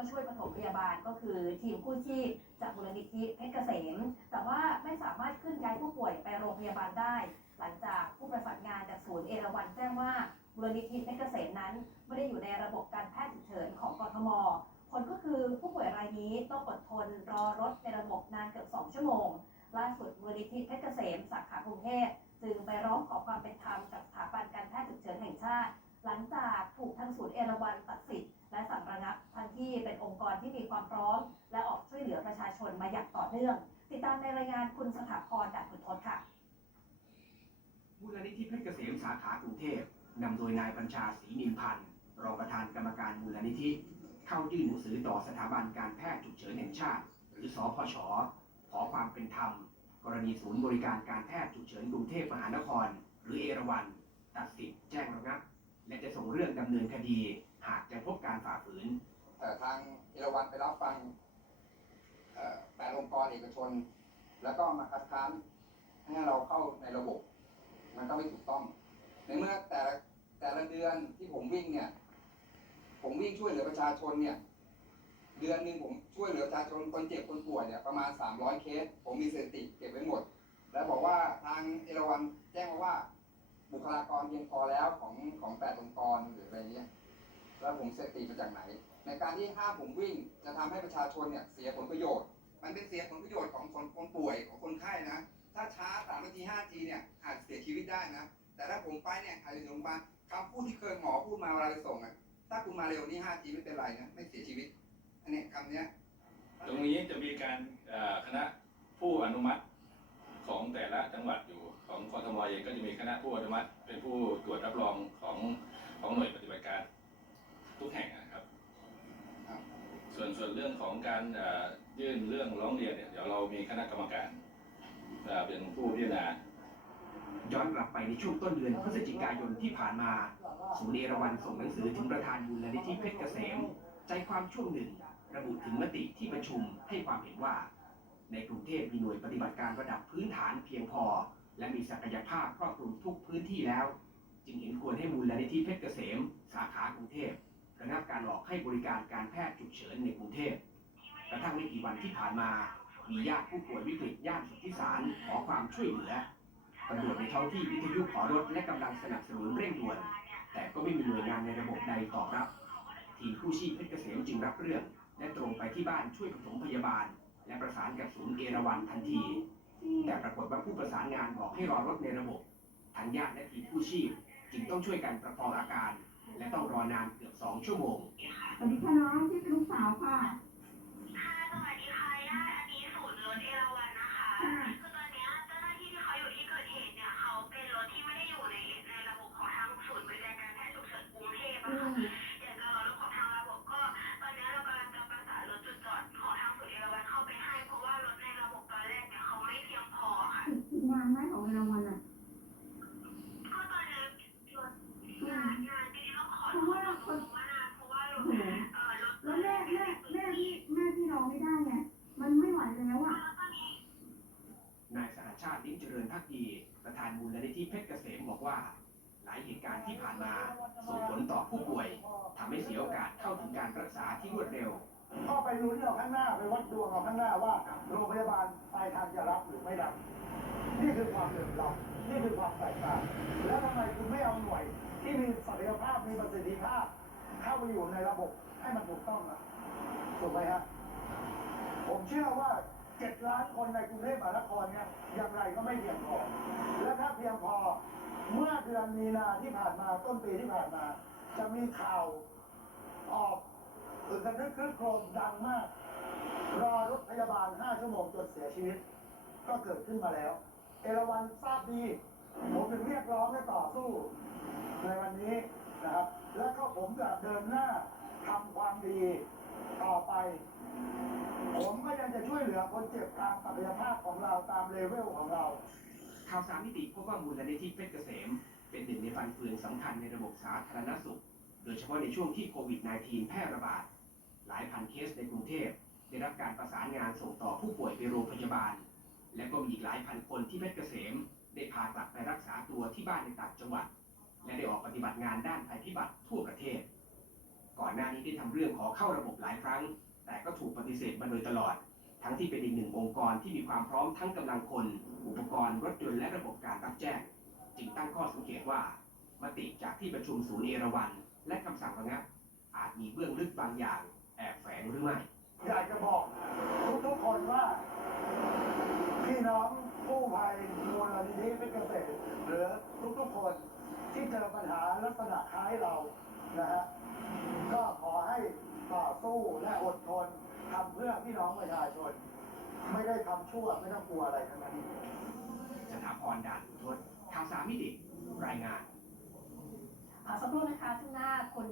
ก็ช่วยปฐมพยาบาลก็คือทีมกู้ชีพจากมูลนิธิเพชรเกษม แต่ว่าไม่สามารถเคลื่อนย้ายผู้ป่วยไปโรงพยาบาลได้ หลังจากผู้ประสานงานจากศูนย์เอราวัณแจ้งว่ามูลนิธิเพชรเกษมนั้นไม่ได้อยู่ในระบบการแพทย์ฉุกเฉินของกทมผลก็คือผู้ป่วยรายนี้ต้องอดทนรอรถในระบบนานเกือบ 2 ชั่วโมง ล่าสุดมูลนิธิเพชรเกษมสาขากรุงเทพจึงไปร้องขอความเป็นธรรมกับสถาบันการแพทย์ฉุกเฉินแห่งชาติ หลังจากถูกทางศูนย์เอราวัณตัด นมาอย่างต่อเนื่อง ติดตามในรายงานคุณสถาพรดับขุนทศค่ะมูลนิธิเพชรเกษมสาขากรุงเทพนำโดยนายบัญชาศรีนินพันธ์รองประธานกรรมการมูลนิธิ เข้ายื่นหนังสือต่อสถาบันการแพทย์ฉุกเฉินแห่งชาติ หรือสอพชขอความเป็นธรรม กรณีศูนย์บริการการแพทย์ฉุกเฉินกรุงเทพมหานคร หรือเอราวัณตัดสิทธิ์แจ้งระงับ และจะส่งเรื่องดำเนินคดี หากจะพบการฝ่าฝืนเอ่อทางเอราวันไปรับฟังเอ่อ แปดองค์กรเอกชน แล้วก็มาคัดค้านให้เราเข้าในระบบ มันก็ไม่ถูกต้อง ในเมื่อแต่ละแต่ละเดือนที่ผมวิ่งเนี่ย ผมวิ่งช่วยเหลือประชาชนเนี่ย เดือนหนึ่งผมช่วยเหลือประชาชนคนเจ็บคนป่วยเนี่ยประมาณ 300 เคส ผมมีสถิติเก็บไว้หมด แล้วบอกว่าทางเอราวันแจ้งมาว่าบุคลากรเพียงพอแล้วของของแปดองค์กรหรืออะไรเงี้ยแล้วผมสติมาจากไหน ในการที่ห้ามผมวิ่งจะทำให้ประชาชนเนี่ยเสียผลประโยชน์ มันเป็นเสียผลประโยชน์ของคนคนป่วยของคนไข้นะ ถ้าช้าสามนาทีห้านาทีเนี่ยอาจเสียชีวิตได้นะ แต่ถ้าผมไปเนี่ยอาจจะโรงพยาบาลคำพูดที่เคยหมอพูดมาเวลาไปส่งอะ ถ้าคุณมาเร็วนี่ห้าทีไม่เป็นไรนะไม่เสียชีวิต อันนี้คำเนี้ย ตรงนี้จะมีการเอ่อคณะผู้อนุมัติของแต่ละจังหวัดอยู่ของกทมเองก็จะมีคณะผู้อนุมัติเป็นผู้ตรวจรับรองของของหน่วยปฏิบัติการทุกแห่งนะครับ ครับ ส่ วนเรื่องของการยื่นเรื่องร้องเรียนเนี่ยเดี๋ยวเรามีคณะกรรมการเป็นผู้พิจารณาย้อนกลับไปในช่วงต้นเดือนพฤศจิกายนที่ผ่านมาศูนย์เอราวัณส่งหนังสือถึงประธานมูลนิธิเพชรเกษม ใจความช่วงหนึ่ง ระบุถึงมติที่ประชุมให้ความเห็นว่า ในกรุงเทพมีหน่วยปฏิบัติการระดับพื้นฐานเพียงพอ และมีศักยภาพครอบคลุมทุกพื้นที่แล้ว จึงเห็นควรให้มูลนิธิเพชรเกษม สาขากรุงเทพ ระงับการหลอกให้บริการการแพทย์ฉุกเฉินในกรุงเทพกระทั่งไม่กี่วันที่ผ่านมา มีญาติผู้ป่วยวิกฤตย่านสุทธิสารขอความช่วยเหลือตำรวจในท้องที่วิทยุขอรถและกำลังสนับสนุนเร่งด่วน แต่ก็ไม่มีหน่วยงานในระบบใดตอบรับ ทีมกู้ชีพเพชรเกษมจึงรับเรื่อง และตรงไปที่บ้านช่วยปฐมพยาบาล และประสานกับศูนย์เอราวัณทันที แต่ปรากฏว่าผู้ประสานงานบอกให้รอรถในระบบทางญาติและทีมกู้ชีพ จึงต้องช่วยกันประคองอาการ และต้องรอนานเกือบสองชั่วโมง สวัสดีค่ะน้องที่เป็นลูกสาวค่ะค่ะ ชาติลิ้มเจริญพักดีประธานมูลนิธิเพชรเกษมบอกว่า หลายเหตุการณ์ที่ผ่านมาส่งผลต่อผู้ป่วยทำให้เสียโอกาสเข้าถึงการรักษาที่รวดเร็วก็ไปลุ้นเอาข้างหน้าไปวัดดวงเอาข้างหน้าว่าโรงพยาบาลปลายทางจะรับหรือไม่รับ นี่คือความเหลื่อมล้ำนี่คือความแตกต่างแล้วทำไมคุณไม่เอาหน่วยที่มีศักยภาพมีประสิทธิภาพ เข้าไปอยู่ในระบบให้มันถูกต้องล่ะถูกไหมฮะผมเชื่อว่า เจ็ดล้านคนในกรุงเทพมหานครเนี่ยอย่างไรก็ไม่เพียงพอ และถ้าเพียงพอเมื่อเดือนมีนาที่ผ่านมาต้นปีที่ผ่านมา จะมีข่าวออกตื่นกันนึกครึกโครมดังมาก รอรถพยาบาล 5 ชั่วโมงจนเสียชีวิต ก็เกิดขึ้นมาแล้ว เอราวันทราบดี ผมถึงเรียกร้องให้ต่อสู้ ในวันนี้นะครับ และก็ผมจะเดินหน้าทำความดีต่อไป ผมก็ยังจะช่วยเหลือคนเจ็บตามศักยภาพของเราตามเลเวลของเราข่าวสารมิติพบว่ามูลนิธิเพชรเกษม เป็นหนึ่งในฟันเฟืองสำคัญในระบบสาธารณสุข โดยเฉพาะในช่วงที่โควิด -19 แพร่ระบาด หลายพันเคสในกรุงเทพ ได้รับการประสานงานส่งต่อผู้ป่วยไปโรงพยาบาล และก็มีอีกหลายพันคนที่เพชรเกษม ได้พากลับไปรักษาตัวที่บ้านในต่างจังหวัด และได้ออกปฏิบัติงานด้านภัยพิบัติทั่วประเทศกก่อนหน้านี้ได้ทำเรื่องขอเข้าระบบหลายครั้งแต่ก็ถูกปฏิเสธมาโดยตลอด ทั้งที่เป็นอีกหนึ่งองค์กรที่มีความพร้อมทั้งกำลังคน อุปกรณ์รถยนต์และระบบการรับแจ้ง จึงตั้งข้อสังเกตว่ามติจากที่ประชุมศูนย์เอราวัณและคำสั่งระงับอาจมีเบื้องลึกบางอย่าง แอบแฝงหรือไม่อยากจะบอกทุกๆคนว่า พี่น้องผู้ภัยมูลนิธิเพชรเกษตรหรือทุกๆคนที่เจอปัญหาลักษณะคล้ายเรานะฮะ ต่อสู้และอดทนทำเพื่อพี่น้องประชาชน ไม่ได้ทำชั่วไม่ต้องกลัวอะไรทั้งนั้นสถาพรด่านอุทศข่าวสามมิติรายงานพักสักครู่นะคะช่วงหน้าคน